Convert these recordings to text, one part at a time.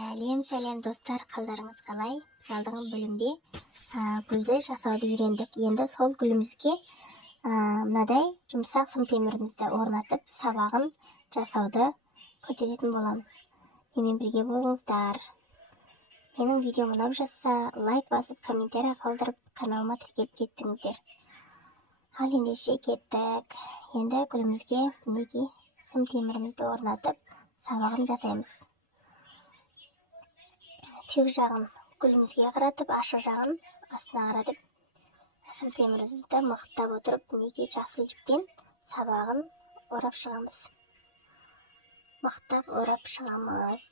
Сәлем достар, қалдарыңыз қалай? Алдыңғы бөлімде гүлді жасауды үйрендік. Енді сол гүлімізге мынадай жұмсақ сым темірімізді орнатып, сабағын жасауды көрсететін боламын. Менімен бірге болыңыздар. Менің видеом ұнап жатса, лайк басып, комментарий қалдырып, каналыма тіркеліп кеттіңіздер. Ал ендеше кеттік. Енді гүлімізге мінекей сым темірімізді орнатып, сабағын жасаймыз. Түйек жағын гүлімізге қаратып, ашық жағын астына қаратып, сым темірімізді мықтап отырып, мінекей жасыл жіппен сабағын орап шығамыз. Мықтап орап шығамыз.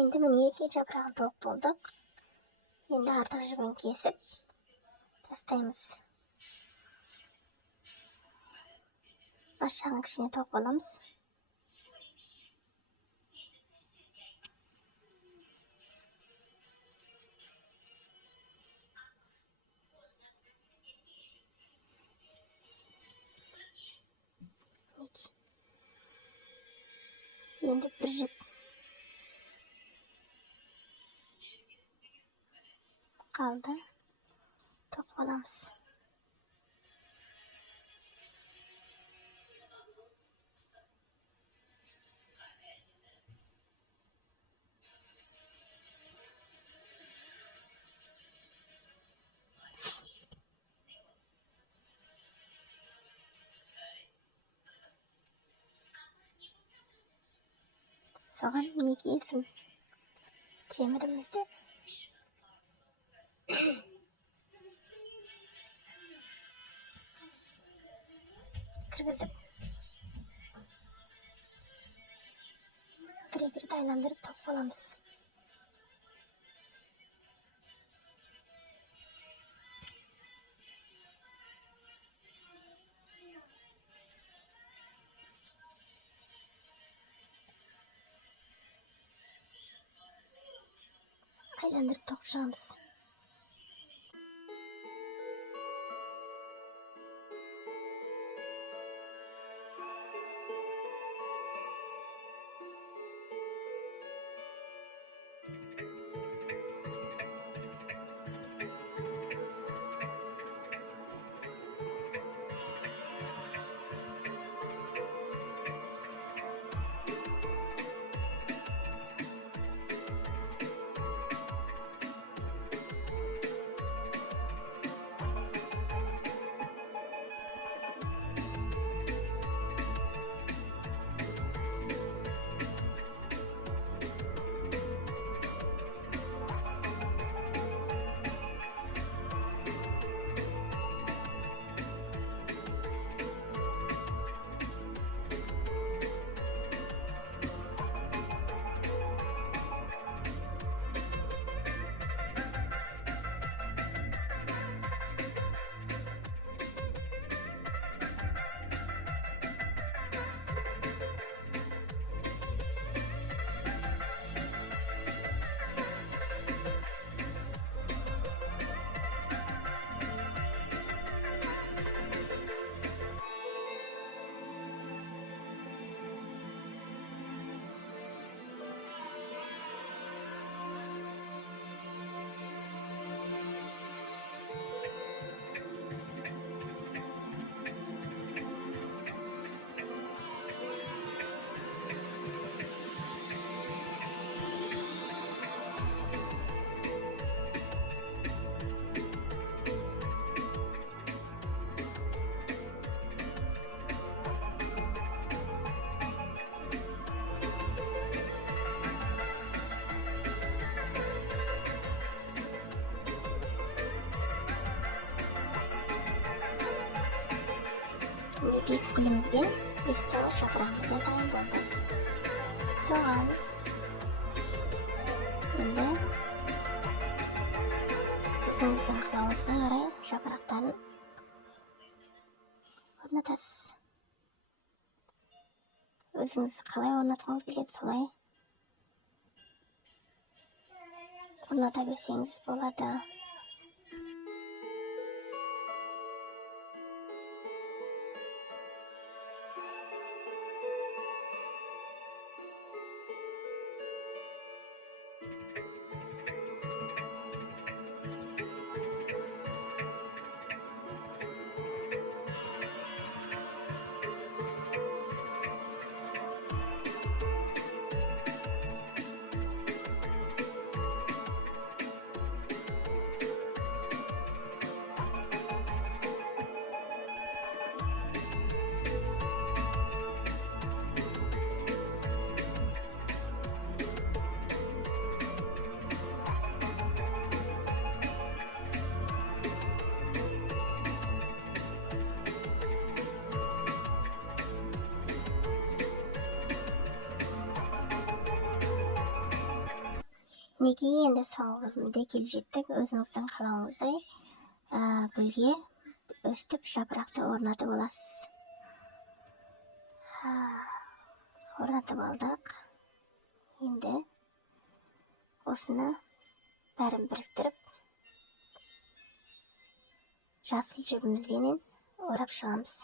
Endi mine 2 жапырағын тоғып болдық. Енді артық жібін кесіп тастаймыз. Бас жағын кішкене тоғып аламыз. Енді бір жіп қалды. Тоқып аламыз. Soğan ne giysin? Temirimizde kırgızıp bir aylandırıp tokup alamız. Aylandırıp tokup çıkamız. Biz gülümüzge istiyor şapırağımıza dayım oldu. Soğan. Şimdi uzun kılavuzga karayı şapıraqtan ornatasiz. Özünüz qalay ornatmanız keladi solay ornata bersangiz bo'ladi. мінекей енді соңғы бөлімде келіп жеттік. Өзіңіздің қалауыңыздай гүлге өстіп жапырақты орнатып аласыз. Орнатып алдық. Енді осыны бәрін біріктіріп жасыл жібімізбенен орап шығамыз.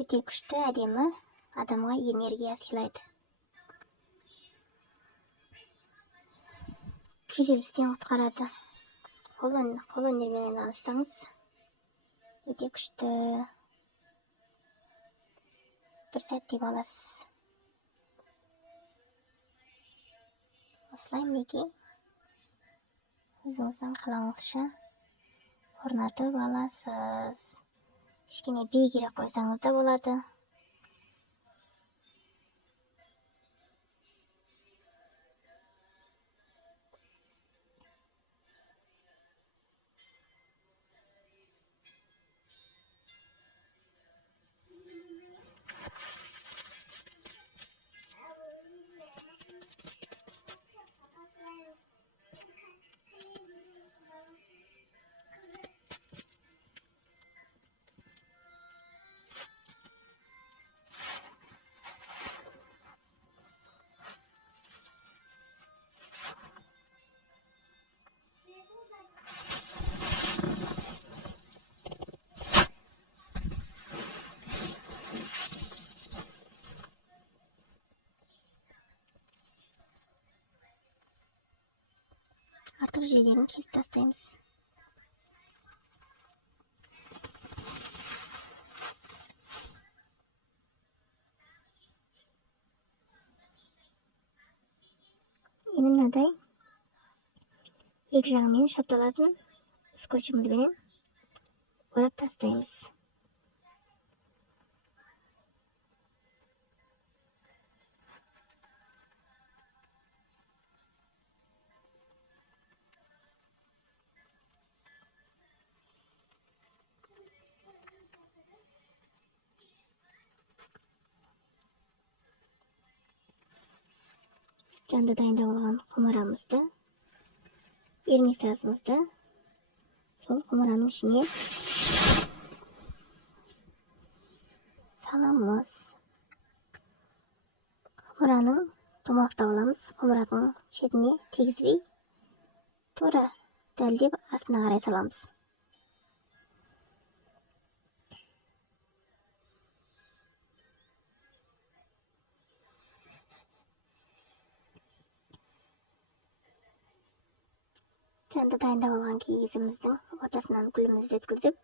Өте күшті, әдемі, адамға энергия сыйлайды. Күйзелістен құтқарады. Қол өнермен айналыссаңыз өте күшті. Бір сәтте аласыз. Осылай мінекей өзіңіздің қалауыңызша орнатып аласыз. Кішкене бейгерек қойсаңыз да болады. Артық жерлерін кесіп тастаймыз. Енді мынадай екі жағымен шапталатын скотчымызбенен орап тастаймыз. Жанды дайындап алған құмырамызды, ермек сазымызды сол құмыраның ішіне саламыз. Құмыраның томалақтап аламыз. Құмыраның шетіне тигізбей, тура дәлдеп астына қарай саламыз. Жанды дайындап алған киізіміздің ортасынан гүлімізді өткізіп,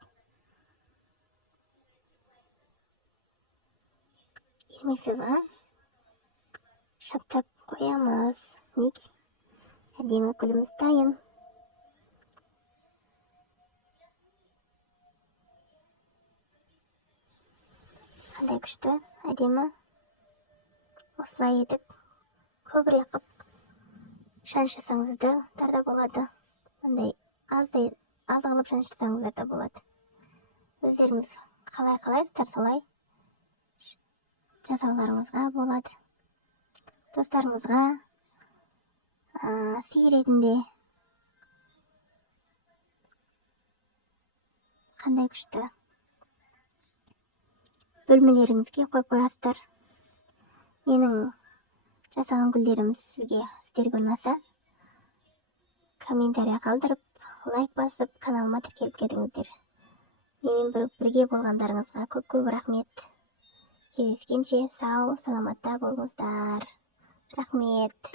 ермек сазға шаптап қоямыз. Мінекей әдемі гүліміз дайын. Қандай күшті, әдемі. Осылай етіп көбірек қып шаншысаңыз да болады. Мындай аз қылып шаншысаңыздар да болады. Өздеріңіз қалай қалайсыздар, солай жасауларыңызға болады. Достарыңызға сый ретінде қандай күшті. Бөлмелеріңізге қойып қоясыздар. Менің жасаған гүлдерім сіздерге ұнаса, комментария қалдырып, лайк басып, каналыма тіркеліп кетіңіздер. Менімен бірге болғандарыңызға көп рахмет. Кездескенше сау, саламатта болыңыздар. Рахмет.